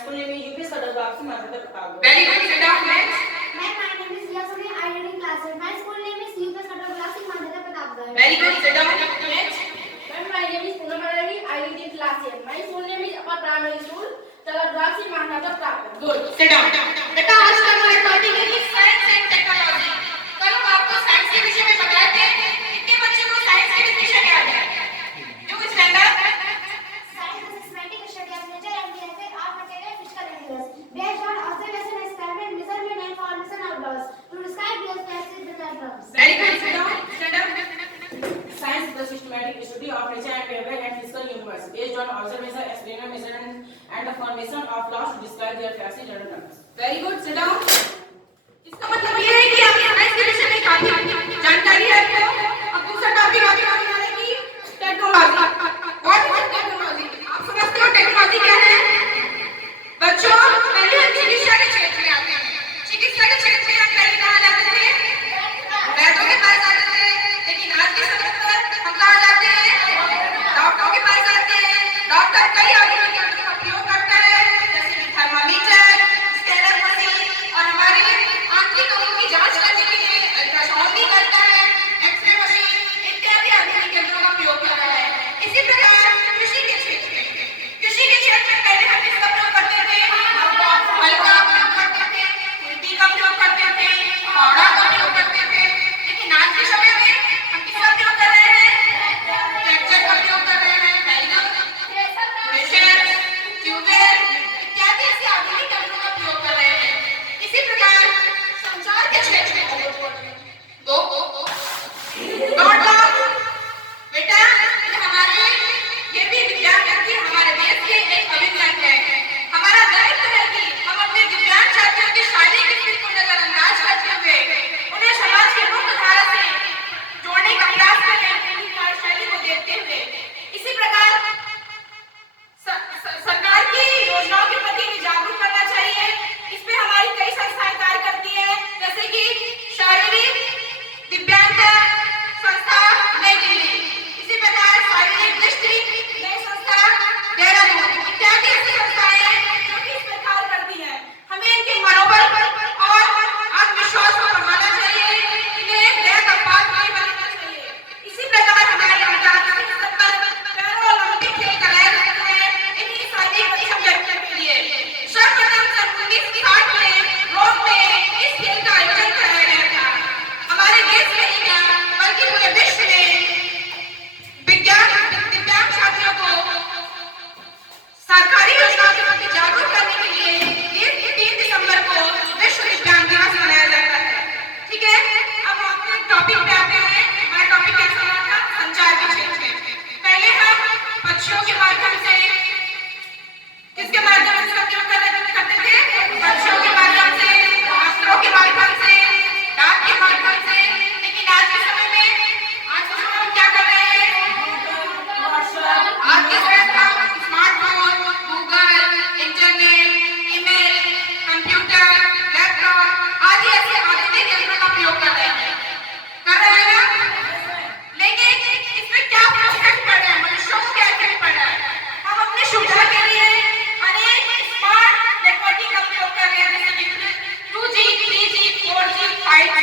school name is UP Sadar Madhya Pradesh. Very good. Sit down. Next. Ma'am, my name is Riya Suri. I read in class 8. My school name is UP Sadar Madhya Pradesh. Very good. Sit down. Next. Ma'am, my name is Poonam Ravi. I read in class 8. My school name is Upper Primary School, Taladwasi, Madhya Pradesh. Good. Sit down. बेटा आज का हमारा topic है कि science and technology. कल हम आपको science के विषय में बताए थे। कितने बच्चों को साइंस की डेफिनेशन याद है? जो कुछ रहता Science is systematic study of nature and behavior of material, physical and universe, based on observation, experiment, measurement and formation of laws to describe those classes with terms. Very good. Sit down. Stand up. Science is the systematic study of nature and behavior and physical universe based on observation, experiment, measurement and the formation of laws to describe their classes and terms. Very good. Sit down. इसका मतलब ये है कि आपके science के विषय में काफी जानकारी है आपको। अब दूसरा टॉपिक आपके सामने आ रहा है कि टेक्नोलॉजी। What is technology? आप समझते हो टेक्नोलॉजी क्या है? बच्चों, पहले हम चिकित्सा के क्षेत्र में आते हैं। चिकित्सा के क्षेत्र में हम पहले कहाँ जाते थे? वैद्यों के पास जाते थे। लेकिन आज के समय पर हम कहाँ जाते हैं? डॉक्टरों के पास जाते हैं। डॉक्टर कई आधुनिक यंत्रों का प्रयोग करता है, जैसे कि थर्मामीटर, स्कैनर मशीन और हमारे आंतरिक अंगों की जांच करने के लिए अल्ट्रासाउंड भी करता है, एक्सरे मशीन इत्यादि आधुनिक यंत्रों का प्रयोग कर रहा है। इसी प्रकार कृषि के क्षेत्र में पहले हम किसका प्रयोग करते थे? हल का प्रयोग करते थे, खुरपी का प्रयोग करते थे, फावड़ा का प्रयोग करते थे। लेकिन आज के समय में हम किसका प्रयोग कर रहे हैं? ट्रैक्टर का प्रयोग कर रहे हैं, बैलगाड़ी, थ्रेशर, ट्यूबवेल इत्यादि ऐसे आधुनिक यंत्रों का प्रयोग कर रहे हैं। इसी प्रकार संचार के क्षेत्र में दो बेटा हमारे ये भी विज्ञान व्यक्ति हमारे देश के एक अभिन्न अंग है। हमारा दायित्व है कि हम अपने दिव्यांग छात्रों की शारीरिक स्थिति को नजरअंदाज करते हुए उन्हें समाज की मुख्य धारा से जोड़ने का प्रयास करें, उनकी कार्यशैली को देखते हुए। इसी प्रकार सरकार की योजनाओं के प्रति भी जागरूक करना चाहिए। इसमें हमारी कई संस्थाएं कार्य करती हैं, जैसे कि शारीरिक दिव्यांगता संस्था नई दिल्ली, इसी प्रकार शारीरिक दृष्टि नई संस्था देहरादून इत्यादि ऐसी संस्थाएं हैं जो कि इस पर कार्य करती हैं। हमें इनके मनोबल और आत्मविश्वास को बढ़ाना चाहिए, इन्हें नया कपाट नहीं बनाना चाहिए। इसी प्रकार हमारे अंतर्राष्ट्रीय स्तर पर पैरा ओलंपिक खेल कराए जाते हैं इनकी शारीरिक अभिव्यक्ति के लिए। सर्वप्रथम सन 1960 में रोम में इस खेल का आयोजन कराया गया था। हमारे देश में ही क्या बल्कि पूरे विश्व में दिव्यांग छात्रों को सरकारी योजनाओं के प्रति जागरूक करने के लिए 3 दिसंबर को विश्व दिव्यांग दिवस मनाया जाता है। ठीक है, अब अपने टॉपिक पे आते हैं। हमारा टॉपिक कैसा होगा? संचार के क्षेत्र में। पहले हम पक्षियों के माध्यम से किसके माध्यम से प्रयोग करते थे? पक्षियों के माध्यम से, अस्त्रों के माध्यम से, डाक के माध्यम से। लेकिन आज के समय में हम क्या कर रहे हैं? आज के समय में smartphone, Google, internet, email, computer, laptop आदि ऐसे आधुनिक यंत्रों का प्रयोग कर रहे हैं ना? लेकिन इसमें क्या इफेक्ट पड़ रहा है? मनुष्यों को क्या इफेक्ट पड़ रहा है? हम अपनी सुविधा के लिए अनेक स्मार्ट नेटवर्किंग का प्रयोग कर रहे हैं, जैसे कि 2G, 3G, 4G, 5G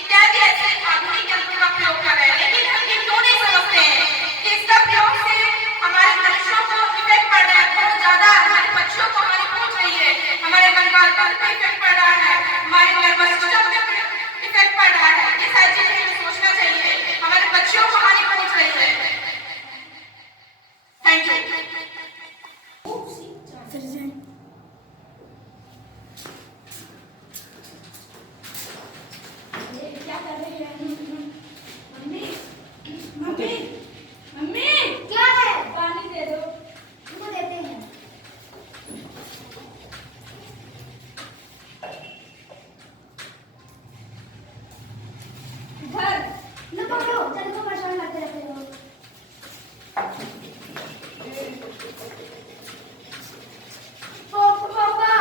इत्यादि ऐसे आधुनिक यंत्रों का प्रयोग कर रहे हैं। लेकिन हम ये क्यों नहीं समझते हैं कि इसका प्रयोग से हमारे मनुष्यों को इफेक्ट पड़ रहा है? बहुत ज्यादा हमारे पक्षियों को हानि पहुंच रही है, हमारे कंकाल पर इफेक्ट पड़ रहा है, हमारे नर्वस सिस्टम पे इफेक्ट पड़ रहा है। ये सारी चीजें हमें सोचना चाहिए। हमारे बच्चों को हानि पहुंच रही है। Thank you. क्या कर रही है? मम्मी क्या है? पानी दे दो। उनको देते हैं। घर लो पकड़ो, चल को परेशान करते रहते हो। पापा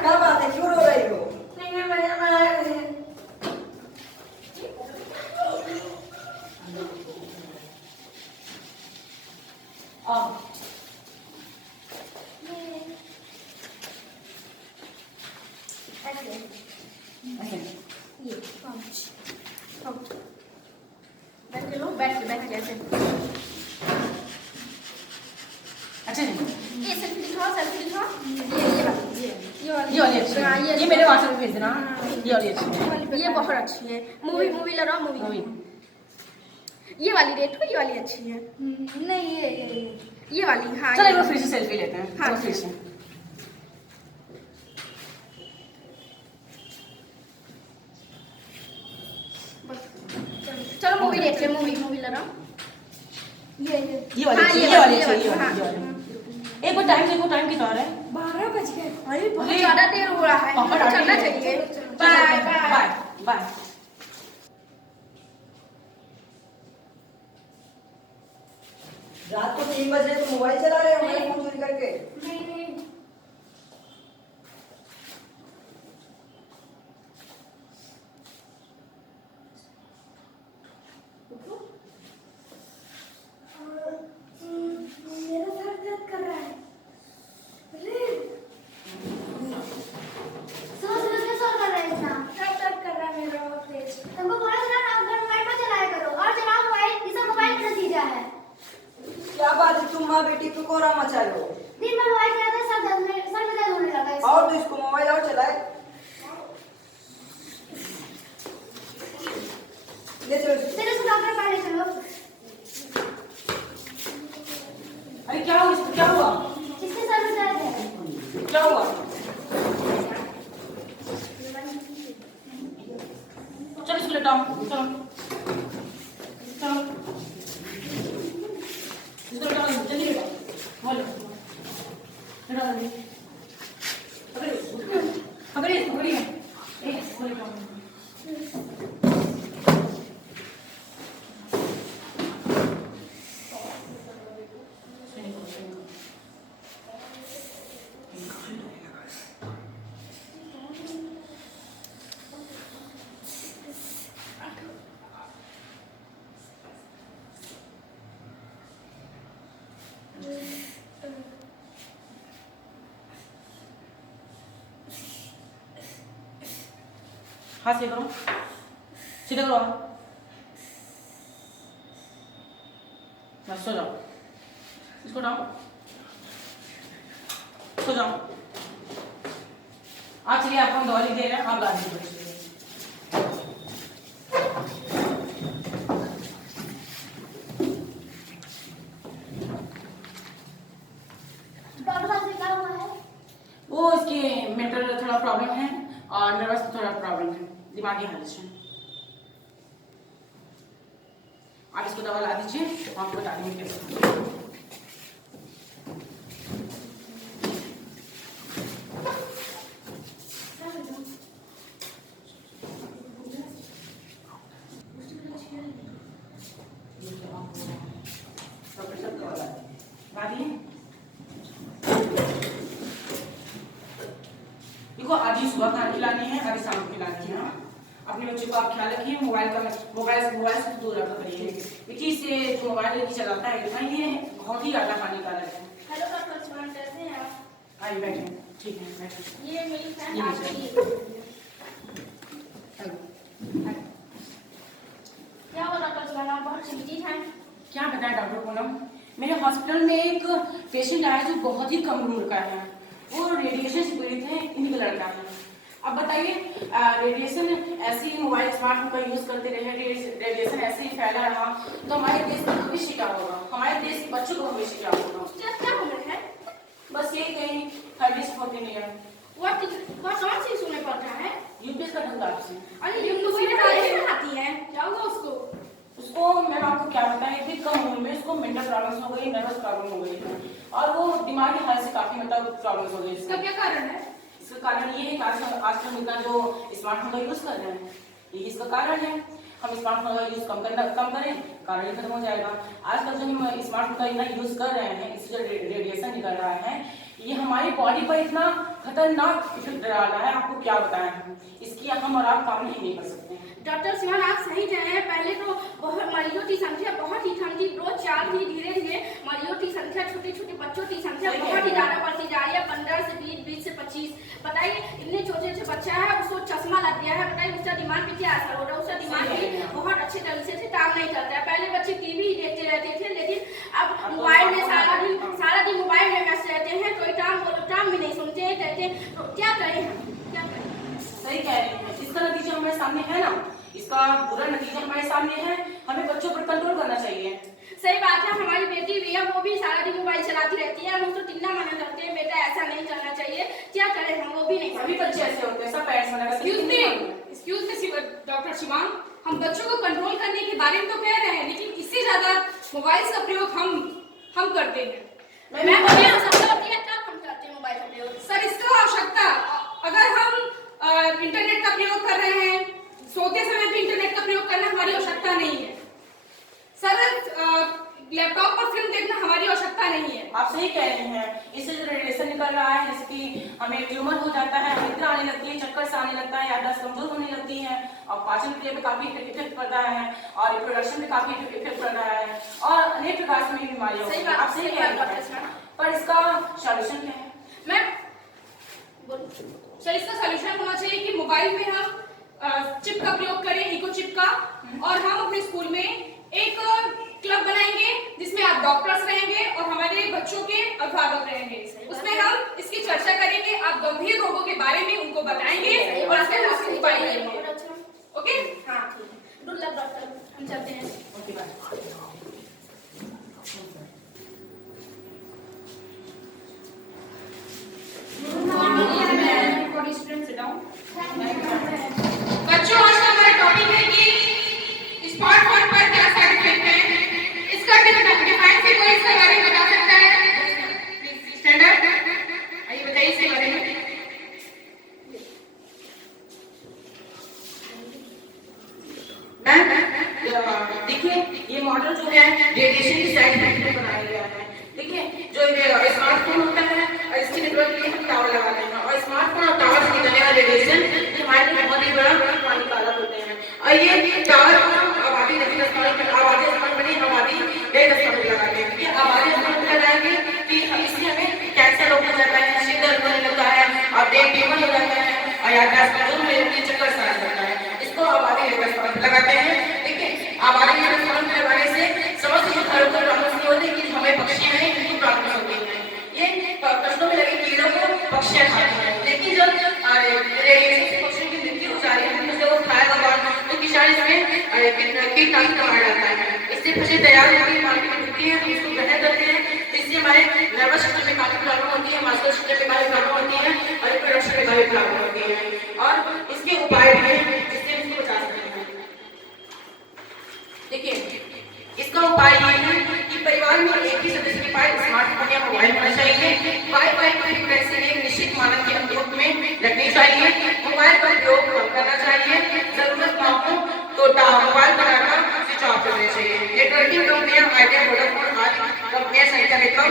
क्या बात है, क्यों रो रही हो? नहीं मैं बैठ ऐसे। अच्छा जी, ये सेल्फी दिखाओ। ये वाली अच्छी हाँ, है, ये मेरे व्हाट्सएप पे भेज देना। ये वाली अच्छी है। ये बहुत अच्छी है। मूवी लगाओ मूवी। मूवी ये वाली देखो, ये वाली अच्छी है। नहीं ये वाली हाँ। चलो एक बार फिर से सेल्फी लेते हैं। हाँ। चलो फिर से। चलो मूवी देखते हैं। मूवी लगाओ। ये वाली हाँ, अच्छी, ये ये वाली वाली, अच्छी, ये हाँ। वाली। एक बार टाइम देखो, टाइम कितना हो रहा है? 12 बज गए। अरे बहुत अरे, ज्यादा देर हो रहा है, पापा तो डांटेंगे। चलना चाहिए। Bye bye. रात को 3 बज रहे तो मोबाइल चला रहे हो मेरा फोन चोरी करके। नहीं मेरा सर दर्द कर रहा है। अरे समझ के सर कर रहा है इतना। सर दर्द कर रहा है मेरा बहुत तेज। तुमको बोला था ना आप घर मोबाइल मत चलाया करो और चलाओ मोबाइल। ये सब मोबाइल का नतीजा है। क्या बात है, तुम माँ बेटी पे कोरा मचा लो। दिन में मोबाइल चलाते सर में दर्द होने लगा इसको। और तो इसको मोबाइल और चलाए। ले चलो इसको। चलो इसको डॉक्टर पास ले चलो। अरे क्या हुआ इसको? क्या हुआ? इसके सर में दर्द है। क्या हुआ? चलो इसको लेटाओ। चलो चलो इसको लेटाओ, जल्दी लेटाओ। बोलो लेटाओ जल्दी। पकड़िए। इसको लेटाओ। हाथ सीधा करो, सीधा करो। बस सो जाओ, इसको उठाओ, सो जाओ। आज चलिए आपको हम दवा लिख दे रहे हैं, आप ला दीजिए। डॉक्टर साहब से क्या हुआ है? वो इसके मेंटल थोड़ा प्रॉब्लम है और नर्वस थोड़ा प्रॉब्लम है, दिमागी हालत है। आप इसको दवा ला दीजिए, हम आपको बता देंगे कैसे। देखो आधी सुबह खाना खिलानी है, आधी शाम को खिलानी है। अपने बच्चे को आप ख्याल रखिए, मोबाइल से दूर रखा करिए। देखिए इससे जो मोबाइल नहीं चलाता है ये बहुत ही ज्यादा हानिकारक है। हेलो डॉक्टर सुमन, कैसे हैं आप? आइए बैठिए, ठीक है बैठिए। ये मेरी फ्रेंड ये आपके लीजिए। लिए। क्या हुआ डॉक्टर सुमन, आप बहुत चिंतित हैं? क्या बताएं डॉक्टर पूनम, मेरे हॉस्पिटल में एक पेशेंट आया जो बहुत ही कम उम्र का है। वो रेडिएशन से पीड़ित है, इन्हीं का लड़का है। अब बताइए रेडिएशन ऐसे ही मोबाइल स्मार्टफोन का यूज करते रहे, रेडिएशन ऐसे ही फैला रहा तो हमारे देश का भविष्य क्या होगा, हमारे देश के बच्चों का भविष्य क्या होगा। क्या उम्र है? बस यही कहीं 30 40 ईयर। वह कौन सी सुने पड़ता है? यूपीएस का धंधा आपसे। अरे यूट्यूब में रेडिएशन आती है, क्या हुआ उसको? उसको मैम आपको क्या बताएं, इतनी कम उम्र में उसको मेंटल प्रॉब्लम्स हो गई, नर्वस प्रॉब्लम हो गई है और वो दिमागी हालत से काफी मतलब प्रॉब्लम्स हो गई। इसका क्या कारण है? इसका कारण ये है कि आजकल इतना जो स्मार्टफोन का यूज कर रहे हैं, यही इसका कारण है। हम स्मार्टफोन का यूज कम करें, कारण ही खत्म हो जाएगा। आजकल जो हम स्मार्टफोन का इतना यूज कर रहे हैं, इससे जो रेडिएशन निकल रहा है ये हमारी बॉडी पर इतना खतरनाक इफेक्ट डाल रहा है, आपको क्या बताएं हम, इसकी हम और आप काम नहीं कर सकते। डॉक्टर सिमन, आप सही कह रहे हैं। पहले तो बहुत मरीजों की संख्या बहुत ही कम थी, रोज 4 थी, धीरे धीरे मरीजों की संख्या, छोटे छोटे बच्चों की संख्या बहुत ही ज्यादा बढ़ती जा रही है। 15 से 20, 20 से 25। बताइए इतने छोटे छोटे बच्चा है, उसको चश्मा लग गया है। बताइए उसका दिमाग पे क्या असर हो रहा है? उसका दिमाग भी बहुत अच्छे तरीके से काम नहीं करता है। पहले बच्चे सामने है ना, इसका बुरा नतीजा हमारे सामने है। हमें बच्चों पर कंट्रोल करना चाहिए। सही बात है, हमारी बेटी भी है, वो भी सारा दिन मोबाइल चलाती रहती है। हम उसको कितना मना करते हैं, बेटा ऐसा नहीं करना चाहिए, क्या करें हम, वो भी नहीं सभी बच्चे ऐसे होते हैं, सब पेरेंट्स मना करते हैं। एक्सक्यूज मी डॉक्टर शिवांग, हम बच्चों को कंट्रोल करने के बारे में तो कह रहे हैं, लेकिन इससे ज्यादा मोबाइल का प्रयोग हम करते हैं। मैं कभी आवश्यकता होती है तब हम करते हैं मोबाइल का प्रयोग। सर, इसका आवश्यकता, अगर हम इंटरनेट का प्रयोग कर रहे हैं, सोते समय भी इंटरनेट का प्रयोग करना हमारी आवश्यकता नहीं है। सर, लैपटॉप पर फिल्म देखना हमारी आवश्यकता नहीं है। आप सही कह रहे हैं। इससे जो रेडिएशन निकल रहा है, जैसे कि हमें ट्यूमर हो जाता है, निद्रा आने लगती है, चक्कर से आने लगता है, याददाश्त कमजोर होने लगती है, और पाचन क्रिया पे काफी इफेक्ट पड़ता है, और रिप्रोडक्शन पे काफी इफेक्ट पड़ रहा है, और अनेक प्रकार से बीमारियां होती हैं। आप सही कह रहे हैं, पर इसका सॉल्यूशन क्या है? सर, इसका सॉल्यूशन होना चाहिए कि मोबाइल में हम चिप का प्रयोग करें, इको चिप का, और हम अपने स्कूल में एक क्लब बनाएंगे जिसमें आप डॉक्टर्स रहेंगे और हमारे बच्चों के अभिभावक रहेंगे। उसमें हम इसकी चर्चा करेंगे, आप गंभीर रोगों के बारे में उनको बताएंगे और उसके उपाय करेंगे। ओके? हाँ ठीक है, गुड लक डॉक्टर, हम चलते हैं। Okay bye. बच्चों, आज का हमारा टॉपिक है कि स्मार्टफोन पर क्या साइड इफेक्ट है। इसका डिफाइन से कोई इसके बारे में बता सकता है? स्टैंड अप, आइए बताइए इसके बारे में। देखिए, ये मॉडल जो है रेडिएशन की साइड इफेक्ट पे बनाया गया है। देखिए, जो स्मार्टफोन होता है और इसके नेटवर्क के लिए हम टावर लगाते हैं, और स्मार्टफोन और टावर से निकलने वाला रेडिएशन हमारे लिए बहुत ही बड़ा हानिकारक होते हैं। और ये टावर आबादी नहीं, आबादी स्थान पर नहीं, आबादी डेढ़ स्थान पर लगाते हैं। ये आबादी स्थान पर लगाएंगे कि इससे हमें कैंसर हो जाता है, सिर दर्द होने लगता है, और ब्रेन ट्यूमर हो जाता है, और याददाश्त कमजोर होने लगती है, चक्कर सा आने लगता है। इसको आबादी डेढ़ स्थान पर लगाते हैं। देखिए, आबादी डेढ़ स्थान पर लगाने से समस्त जो घरों को प्रॉब्लम नहीं होती, कि हमें पक्षियां हैं इनको प्रॉब्लम होती है। ये फसलों में लगे कीड़ों को पक्षियां खाती हैं, लेकिन जब रेडिएशन से पक्षियों की मृत्यु हो जा रही है, तो वो खाएगा कौन? तो किसान इसमें कीटनाशक मार डालता है। इससे फसलें तैयार होती है, मार्केट में बिकती है, हम इसको ग्रहण करते हैं। इससे हमारे नर्वस सिस्टम में काफी प्रॉब्लम होती है, मस्कुलर सिस्टम में काफी प्रॉब्लम होती है, और रिप्रोडक्शन में काफी प्रॉब्लम होती है। और इसके उपाय भी हैं जिससे इसको बचा सकते हैं। देखिए, इसका उपाय ये है कि परिवार में एक ही सदस्य के पास स्मार्टफोन या मोबाइल होना चाहिए। वाईफाई की फ्रीक्वेंसी एक निश्चित मानक के अनुरूप में रखनी चाहिए। मोबाइल का उपयोग कम करना चाहिए। जरूरत ना हो तो मोबाइल बनाना स्विच ऑफ करना चाहिए। नेटवर्किंग कंपनियां, आइडिया, वोडाफोन आदि कंपनियां संख्या में कम